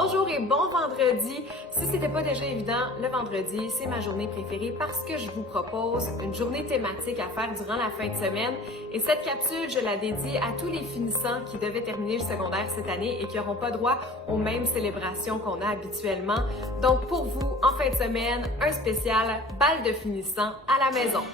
Bonjour et bon vendredi! Si c'était pas déjà évident, le vendredi, c'est ma journée préférée parce que je vous propose une journée thématique à faire durant la fin de semaine. Et cette capsule, je la dédie à tous les finissants qui devaient terminer le secondaire cette année et qui n'auront pas droit aux mêmes célébrations qu'on a habituellement. Donc pour vous, en fin de semaine, un spécial bal de finissants à la maison.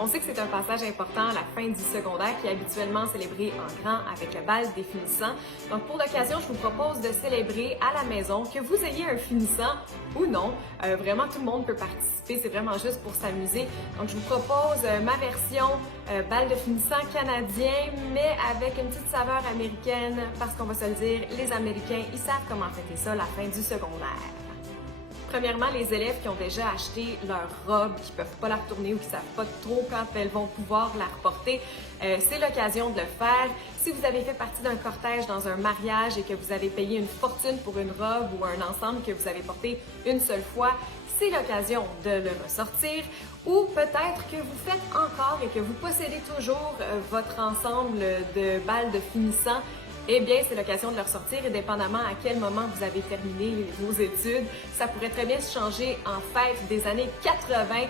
On sait que c'est un passage important à la fin du secondaire qui est habituellement célébré en grand avec le bal des finissants. Donc pour l'occasion, je vous propose de célébrer à la maison, que vous ayez un finissant ou non. Vraiment, tout le monde peut participer, c'est vraiment juste pour s'amuser. Donc je vous propose ma version bal de finissant canadien, mais avec une petite saveur américaine parce qu'on va se le dire, les Américains, ils savent comment fêter ça à la fin du secondaire. Premièrement, les élèves qui ont déjà acheté leur robe, qui ne peuvent pas la retourner ou qui ne savent pas trop quand elles vont pouvoir la reporter, c'est l'occasion de le faire. Si vous avez fait partie d'un cortège dans un mariage et que vous avez payé une fortune pour une robe ou un ensemble que vous avez porté une seule fois, c'est l'occasion de le ressortir. Ou peut-être que vous faites encore et que vous possédez toujours votre ensemble de balles de finissant. Eh bien, c'est l'occasion de le ressortir et dépendamment à quel moment vous avez terminé vos études, ça pourrait très bien se changer en fête des années 80.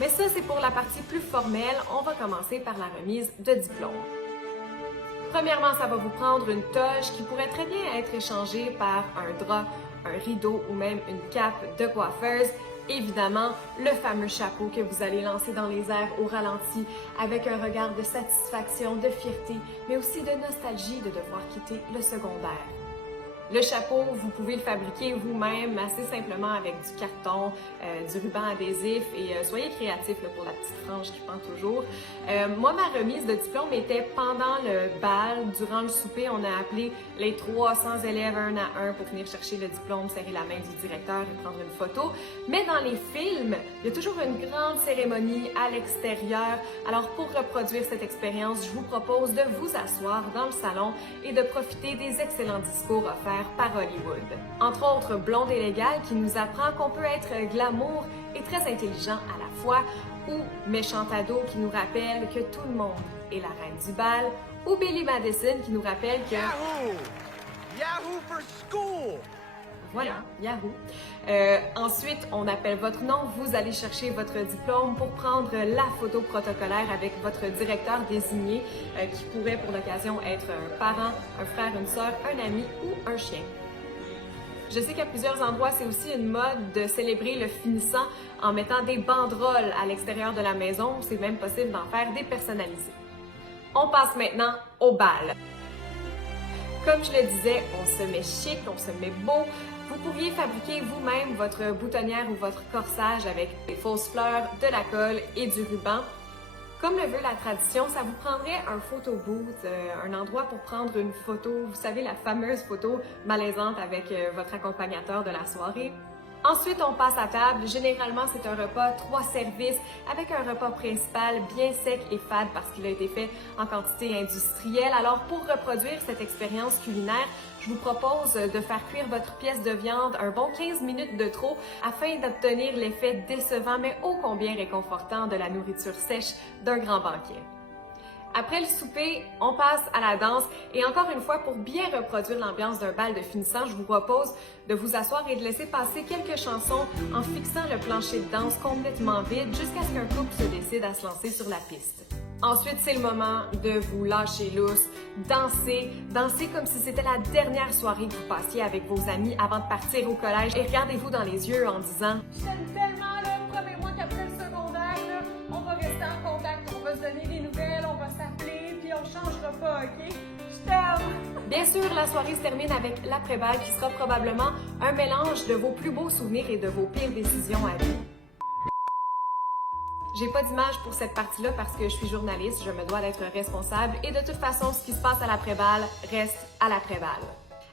Mais ça, c'est pour la partie plus formelle. On va commencer par la remise de diplôme. Premièrement, ça va vous prendre une toge qui pourrait très bien être échangée par un drap, un rideau ou même une cape de coiffeuse. Évidemment, le fameux chapeau que vous allez lancer dans les airs au ralenti avec un regard de satisfaction, de fierté, mais aussi de nostalgie de devoir quitter le secondaire. Le chapeau, vous pouvez le fabriquer vous-même assez simplement avec du carton, du ruban adhésif et soyez créatifs pour la petite frange qui pend toujours. Moi, ma remise de diplôme était pendant le bal, durant le souper. On a appelé les 300 élèves un à un pour venir chercher le diplôme, serrer la main du directeur et prendre une photo. Mais dans les films, il y a toujours une grande cérémonie à l'extérieur. Alors pour reproduire cette expérience, je vous propose de vous asseoir dans le salon et de profiter des excellents discours offerts par Hollywood. Entre autres, Blonde et Légale qui nous apprend qu'on peut être glamour et très intelligent à la fois, ou Méchant ado qui nous rappelle que tout le monde est la reine du bal, ou Billy Madison qui nous rappelle que... Yahoo! Yahoo for school! Voilà, Yahoo! Ensuite, on appelle votre nom, vous allez chercher votre diplôme pour prendre la photo protocolaire avec votre directeur désigné, qui pourrait pour l'occasion être un parent, un frère, une sœur, un ami ou un chien. Je sais qu'à plusieurs endroits, c'est aussi une mode de célébrer le finissant en mettant des banderoles à l'extérieur de la maison. C'est même possible d'en faire des personnalisées. On passe maintenant au bal. Comme je le disais, on se met chic, on se met beau. Vous pourriez fabriquer vous-même votre boutonnière ou votre corsage avec des fausses fleurs, de la colle et du ruban. Comme le veut la tradition, ça vous prendrait un photo booth, un endroit pour prendre une photo, vous savez, la fameuse photo malaisante avec votre accompagnateur de la soirée. Ensuite, on passe à table. Généralement, c'est un repas 3 services avec un repas principal bien sec et fade parce qu'il a été fait en quantité industrielle. Alors, pour reproduire cette expérience culinaire, je vous propose de faire cuire votre pièce de viande un bon 15 minutes de trop afin d'obtenir l'effet décevant mais ô combien réconfortant de la nourriture sèche d'un grand banquet. Après le souper, on passe à la danse et encore une fois, pour bien reproduire l'ambiance d'un bal de finissant, je vous propose de vous asseoir et de laisser passer quelques chansons en fixant le plancher de danse complètement vide jusqu'à ce qu'un couple se décide à se lancer sur la piste. Ensuite, c'est le moment de vous lâcher lousse, danser comme si c'était la dernière soirée que vous passiez avec vos amis avant de partir au collège et regardez-vous dans les yeux en disant « Je t'aime tellement, là, promets-moi qu'après le secondaire, là, on va rester en contact, on va se donner des nouvelles, on va s'appeler, puis on changera pas, ok? Je t'aime! » Bien sûr, la soirée se termine avec l'après-bal qui sera probablement un mélange de vos plus beaux souvenirs et de vos pires décisions à vie. J'ai pas d'image pour cette partie-là parce que je suis journaliste, je me dois d'être responsable et de toute façon, ce qui se passe à l'après-bal reste à l'après-bal.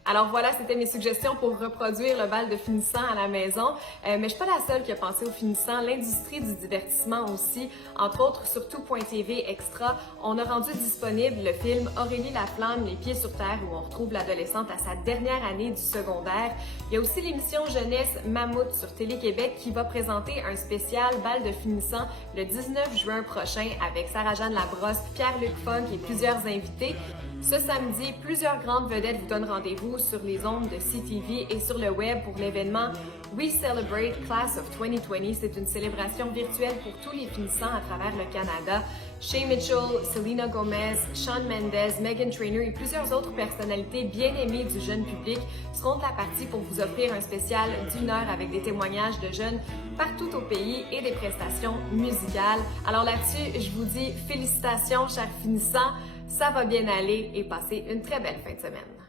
Alors voilà, c'était mes suggestions pour reproduire le bal de finissant à la maison. Mais je suis pas la seule qui a pensé au finissant. L'industrie du divertissement aussi, entre autres sur tout.tv Extra, on a rendu disponible le film Aurélie Laflamme, Les pieds sur terre, où on retrouve l'adolescente à sa dernière année du secondaire. Il y a aussi l'émission Jeunesse Mammouth sur Télé-Québec qui va présenter un spécial bal de finissant le 19 juin prochain avec Sarah-Jeanne Labrosse, Pierre-Luc Funk et plusieurs invités. Ce samedi, plusieurs grandes vedettes vous donnent rendez-vous sur les ondes de CTV et sur le web pour l'événement We Celebrate Class of 2020. C'est une célébration virtuelle pour tous les finissants à travers le Canada. Shay Mitchell, Selena Gomez, Shawn Mendes, Meghan Trainor et plusieurs autres personnalités bien aimées du jeune public seront de la partie pour vous offrir un spécial d'1 heure avec des témoignages de jeunes partout au pays et des prestations musicales. Alors là-dessus, je vous dis félicitations, chers finissants. Ça va bien aller et passez une très belle fin de semaine.